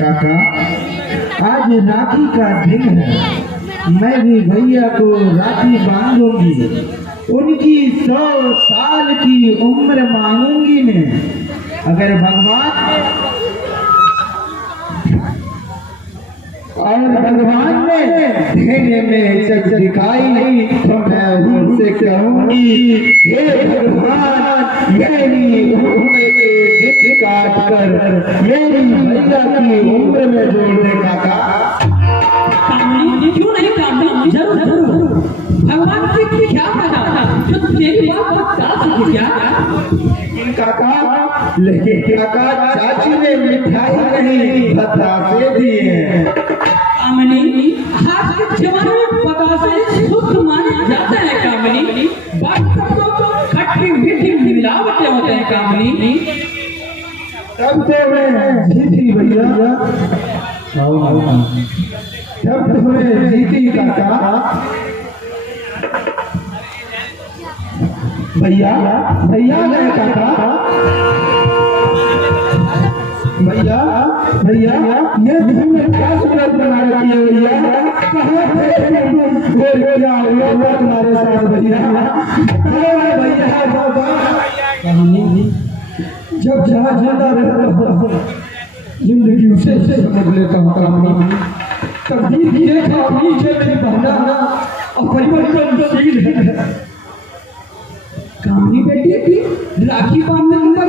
काका, आज राखी का दिन है, मैं भी भैया को राखी बांधूंगी, उनकी 100 साल की उम्र मांगूंगी मैं। अगर भगवान ने देने में चक दिखाई तो मैं उनसे कहूंगी, हे भगवान मेरी उम्र के दिन काट कर मेरी भैया की उम्र में जोड़ दे काका। क्यों नहीं कामनी, जरूर जरूर। भगवान की क्या पता जो तेरी बात बता सके क्या? लेकिन काका चाची ने मिठाई नहीं बतासे दिए। कामनी, आज के जमाने में बतासे शुद्ध माने जाते हैं कामनी। बात तो खट्टी मीठी मिलावटें होते हैं कामनी। तब तो मैं जीती भैया, तब तो मैं जीती काका। भैया भैया है काका, भैया भैया ये तुमने क्या सूरत बना रखी है भैया? कहाँ थे तुम्हारे साथ भैया? भैया जब जहाँ जिंदा रहता हूँ जिंदगी उसे समझ लेता हूँ कामनी। तकदीर की रेखा नीचे मेरी बहना और परिवर्तनशील है। कामनी बेटी राखी बांधने अंदर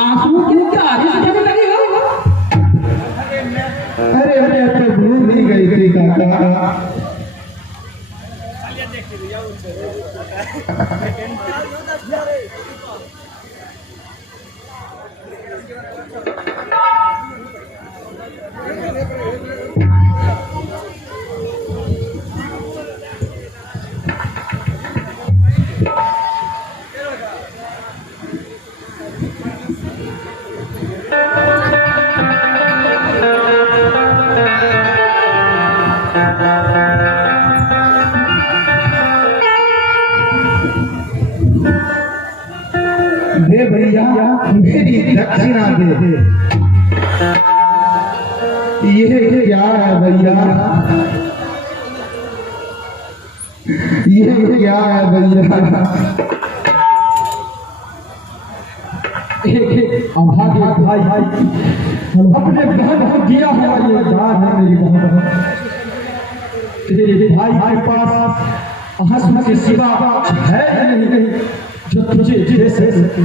आंसू के तारे से लगे हो। अरे तो भूल ही गई थी काका। दे भैया मेरी दक्षिणा दे। ये क्या है भैया? ये क्या है भैया? अभागे भाई अपने बहन को दिया हुआ ये दान है मेरी बहन। तेरे भाई के पास हंस के सिवा है नहीं जो तुझे दे सके।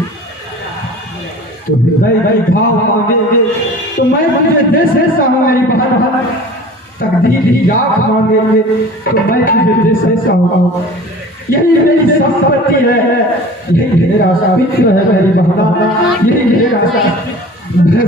तो भाई भाव मांगे तो मैं तुझे दे सकता हूँ मेरी बहन। तकदीर ही राख मांगेंगे तो मैं तुझे दे सकता हूँ। यही मेरी संपत्ति है, यही मेरा मित्र है मेरी बहना, यही मेरा भैया।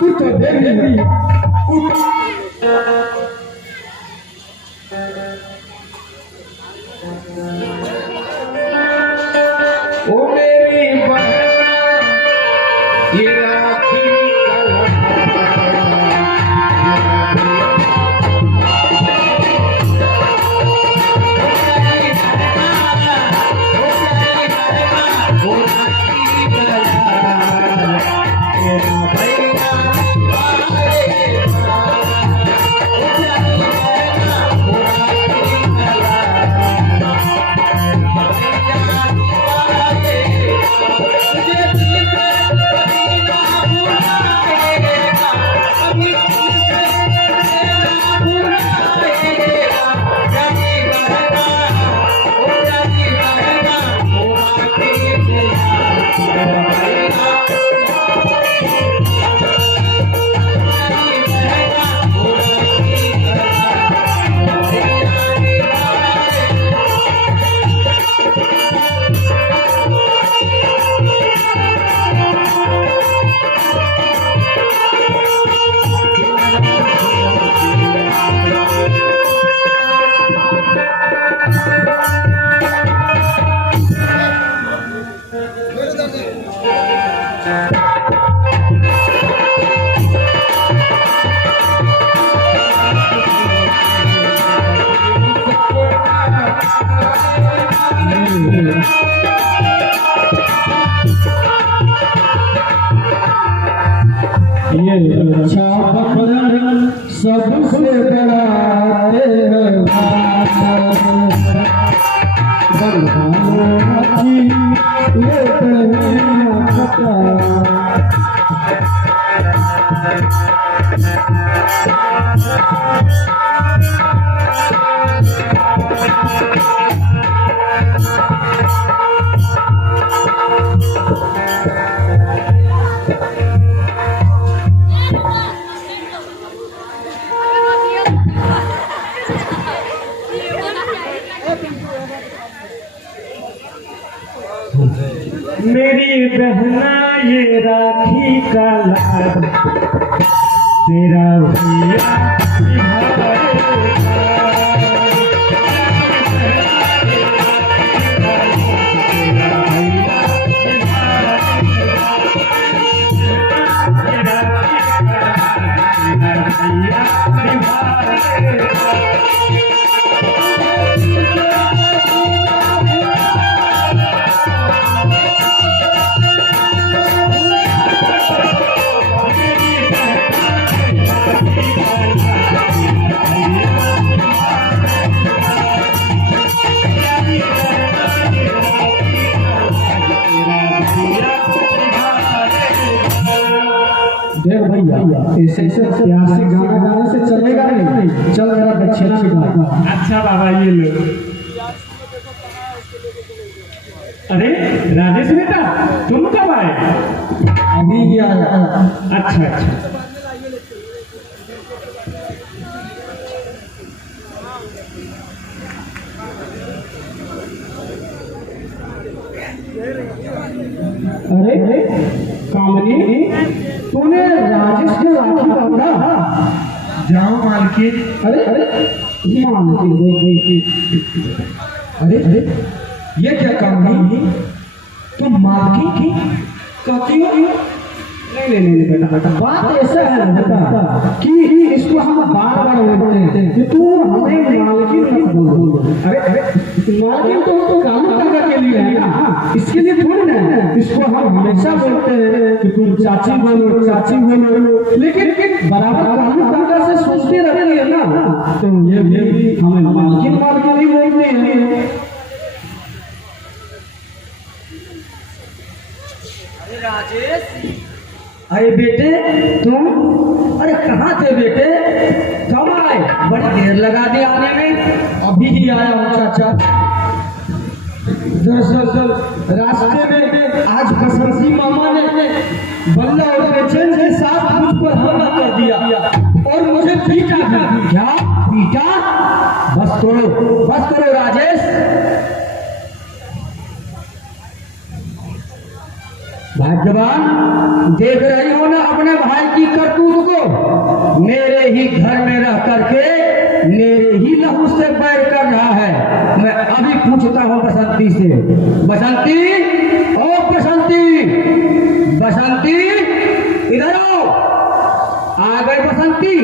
तू तो देख रही ओ मेरी बहन ये राखी ये अच्छा बंधन सबसे बड़ा मेरी बहना ये राखी का लाड तेरा भैया देख भैया ऐसे प्यार से गाना गाने से चलेगा नहीं। चल मेरा दक्षिणा भी गा। अच्छा बाबा ये लो। अरे राजेश बेटा तुम कब आए? अभी भी आया। अच्छा अच्छा। अरे कामनी तूने राजेश को राखी बांधा? जाओ मालकिन। अरे अरे मालकिन अरे अरे ये क्या कामनी तुम मालकिन की कहती हो? नहीं बेटा बात ऐसा है बेटा कि इसको हम बार बार बोलते हैं कि तू हमें मालकिन मत बोलो। अरे मालकिन तो काम करने के लिए है ना, इसके लिए थोड़ी ना। इसको हम हमेशा बोलते हैं कि तुम चाची बोलो, लेकिन बराबर काम करने से सोचते रहते हैं ना, तो ये भी हमें मालकिन ही बोलते हैं। अरे बेटे तुम, अरे कहाँ थे बेटे? कब आए? बड़ी देर लगा दी आने में। अभी ही आया हूँ चाचा। दरअसल रास्ते में आज बसंती मामा ने बल्ला और बेचैन के साथ मुझ पर हमला कर दिया और मुझे पीटा भी। क्या पीटा? बस करो राजेश। भाग्यवान देख रही हो ना अपने भाई की करतूत को। मेरे ही घर में रह करके मेरे ही लहू से बैर कर रहा है। मैं अभी पूछता हूँ बसंती से। बसंती, ओ बसंती इधर आओ। आ गई बसंती?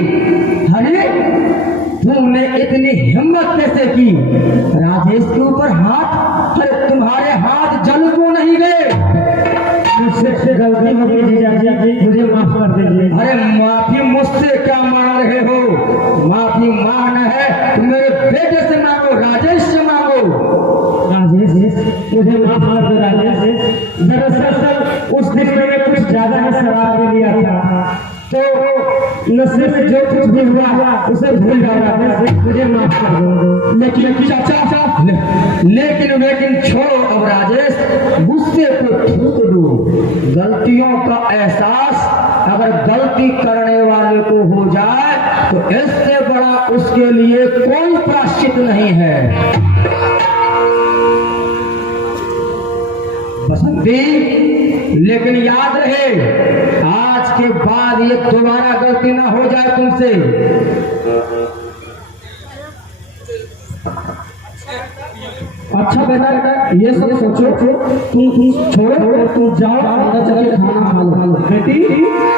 अरे तुमने इतनी हिम्मत कैसे की राजेश के ऊपर हाथ? अरे तुम्हारे हाथ जल को नहीं गए? मुझसे गलती हो गई जीजाजी, मुझे माफ कर दीजिए। अरे माफी मुझसे क्या मांग रहे हो? माफी मांगना है तो मेरे बेटे से मांगो, राजेश से मांगो। राजेश मुझे माफ कर दो राजेश। दरअसल उस दिन मैंने कुछ ज्यादा ही शराब ले लिया था, तो नशे में जो कुछ भी हुआ उसे भूल जाओ, मुझे माफ कर दो। लेकिन छोड़ो अब राजेश, गुस्से को थूक दो। गलतियों का एहसास अगर गलती करने वाले को हो जाए तो इससे बड़ा उसके लिए कोई प्रायश्चित नहीं है। बसंती, लेकिन याद रहे आज के बाद ये दोबारा गलती ना हो जाए तुमसे। अच्छा बेटा ये सब सोचो, तुम छोड़ो, तुम जाओ अंदर चल के खाना खा लो। बेटी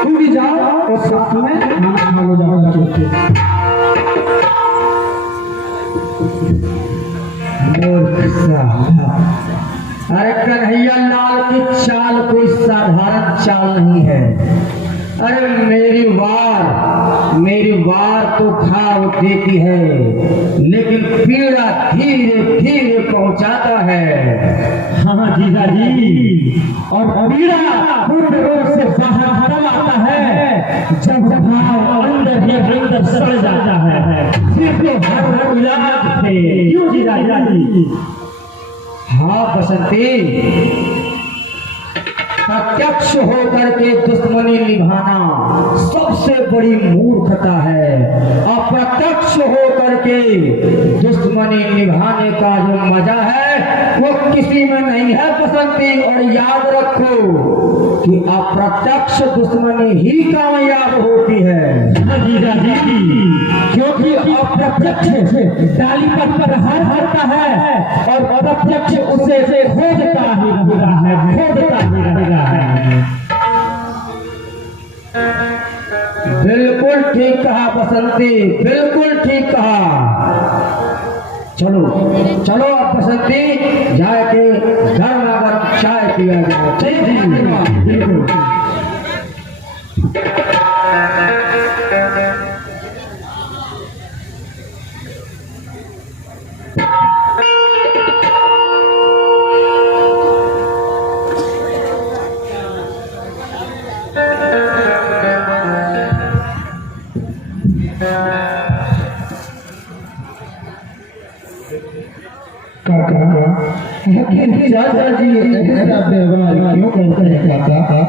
तुम भी जाओ और साथ में खाना खा लो, जाओ। अरे कन्हैया लाल की चाल कोई साधारण चाल नहीं है। अरे मेरी वार तो घाव देती है, लेकिन पीड़ा धीरे धीरे पहुंचाता है। हाँ जीजा जी, और पीड़ा पूर्ण रूप से बाहर आता है जब घाव अंदर ही अंदर सड़ जाता है। फिर तो हर इलाज थे, क्यों जीजा जी? हाँ बसंती, प्रत्यक्ष होकर के दुश्मनी निभाना सबसे बड़ी मूर्खता है। अप्रत्यक्ष होकर के दुश्मनी निभाने का जो मजा है वो किसी में नहीं है बसंती। और याद रखो कि अप्रत्यक्ष दुश्मनी ही कामयाब होती है। जीजा जी, क्योंकि अप्रत्यक्ष डाली पर प्रहार करता है और अप्रत्यक्ष उसे खोदता ही रहेगा है। बिल्कुल ठीक कहा बसंती, बिल्कुल ठीक कहा। चलो चलो अब बसंती, जाके गर्मा गर्म चाय पिया जाए। जी बिल्कुल। चाचा जी ऐसा व्यवहार क्यों करते हैं काका?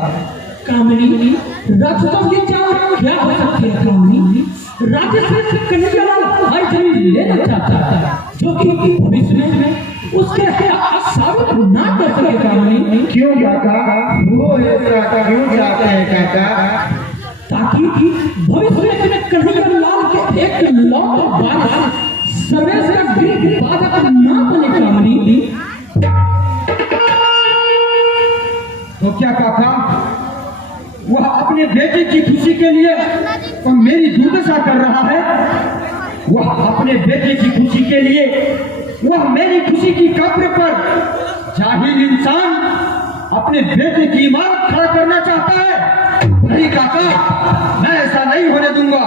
कामिनी, राक्षसों की चाल क्या हो सकती है कामिनी? राक्षस से कन्हैयालाल हर जमीन लेना चाहता है, जो कि भविष्य में उसके साबित ना कर सके कामिनी। क्यों काका? वो ऐसा क्यों चाहते हैं काका? ताकि भविष्य में कन्हैयालाल के एक लौटा वारिस सर्वेश का गृह बाधक ना बने कामिनी। तो क्या काका वह अपने बेटे की खुशी के लिए तो मेरी दुर्दशा कर रहा है? वह अपने बेटे की खुशी के लिए वह मेरी खुशी की कब्र पर जाहिल इंसान अपने बेटे की इमारत खड़ा करना चाहता है। नहीं काका, मैं ऐसा नहीं होने दूंगा।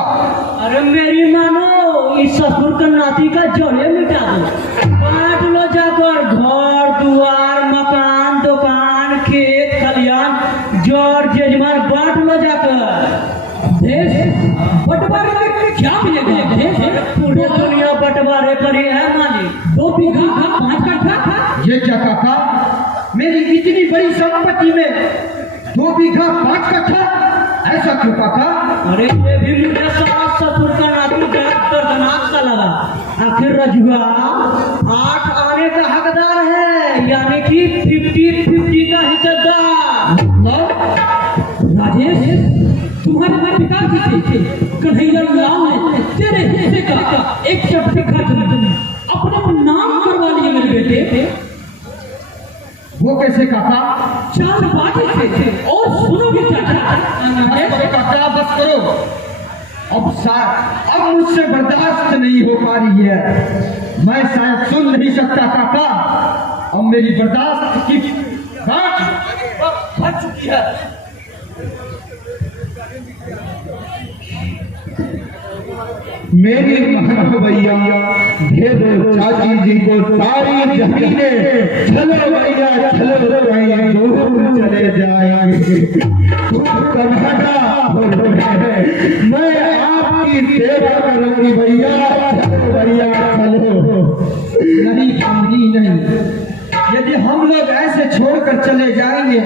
अरे मेरी मानो, इस ससुर का नाती का जोड़े मिटा दो, बांट लो जाकर घर द्वार मकान दुकान खेत खलियान जोर जजमान बांट लो जाकर। देश बंटवारे में क्या मिलेगा? देश पूरी दुनिया बंटवारे पर ही है मालिक। 2 बीघा 5 कट्ठा। ये क्या काका, मेरी इतनी बड़ी संपत्ति में 2 बीघा 5 कट्ठा? ऐसा क्यों काका? अरे ये भी मुझे सारा ससुर का नाती दर्दनाक सा लगा। आखिर रजुआ 8 आने का हकदार है, यानी कि 50-50 का हिस्सेदार। राजेश, तुम्हारे पिता जी कन्हैयालाल ने तेरे हिस्से का 1 बीघा जमीन अपने नाम करवा लिया मेरे बेटे। वो कैसे काका? 4 बातें थे और सुनोगे काका बस करो। अब मुझसे बर्दाश्त नहीं हो पा रही है। मैं शायद सुन नहीं सकता काका। अब मेरी बर्दाश्त की बात फट चुकी है। मेरी मानो भैया, दे दो चाची जी को सारी जमीनें। चलो भैया चलो भैया, दूर चले जाएंगे मैं आपकी सेवा करूंगी भैया। चलो भैया चलो। नहीं कामनी नहीं, यदि हम लोग ऐसे छोड़कर चले जाएंगे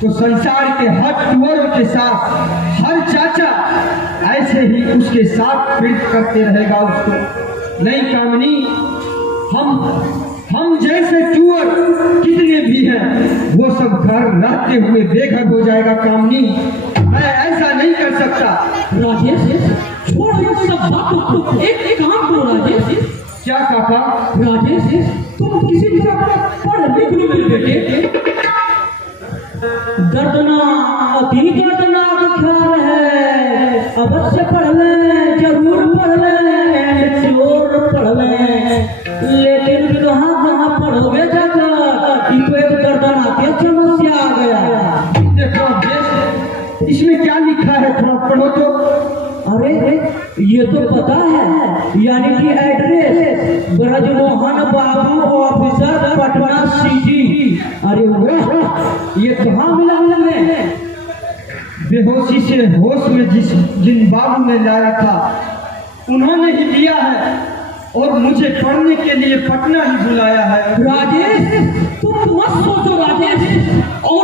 तो संसार के हर कुंवरों के साथ हर चाचा ऐसे ही उसके साथ पीड़ित करते रहेगा उसको। नहीं कामनी, हम जैसे कुंवर कितने भी हैं वो सब घर रहते हुए बेघर हो जाएगा कामनी। मैं ऐसा नहीं कर सकता। राजेश, छोड़ ये सब बातों को, एक काम करो राजेश। क्या काका? राजेश, तुम किसी तरह पढ़ लिख लो मेरे बेटे। दर्दनाक ख्याल है, अवश्य पढ़ लें, जरूर पढ़ लें, जरूर पढ़ लें, लेकिन कहाँ पढ़ोगे जाकर? एक दर्दनाक समस्या आ गया। देखो इसमें क्या लिखा है थोड़ा पढ़ो तो। अरे ये तो पता है, यानी कि एड्रेस ब्रजमोहन बाबू ऑफिसर पटना सिटी। अरे वाह, ये कहाँ मिला हमें? बेहोशी से होश में जिन बाबू ने लाया था उन्होंने ही दिया है और मुझे पढ़ने के लिए पटना ही बुलाया है। राजेश तुम मत सोचो राजेश, और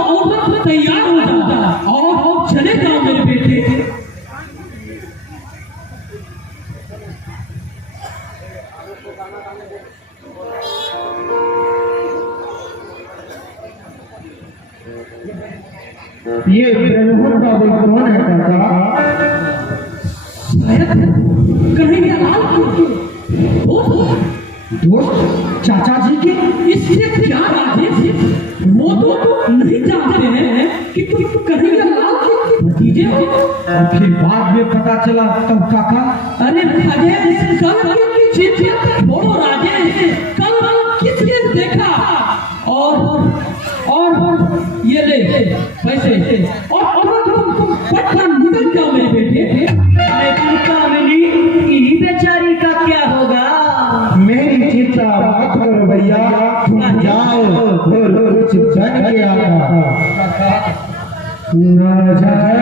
तैयार हो जाता और चले जाओ मेरे बेटे। ये ब्रह्मपुर का कोई कौन है काका? कहीं ये लाल दोस्त चाचा जी के। इससे क्या राजेश, वो तो नहीं जानते हैं कि तुम कहीं ये लाल के भतीजे हो। और फिर बाद में पता चला तब काका। अरे राजेश, कल की चिट्ठी छोड़ो राजेश, कल किसने देखा? और ये ले पैसे, और तुम पटना निकल जाओ मेरे बेटे। लेकिन कामिनी, इन्हीं बेचारी का क्या होगा? मेरी चिंता मत करो भैया, तुम जाओ और कुछ जन के आना न जाए।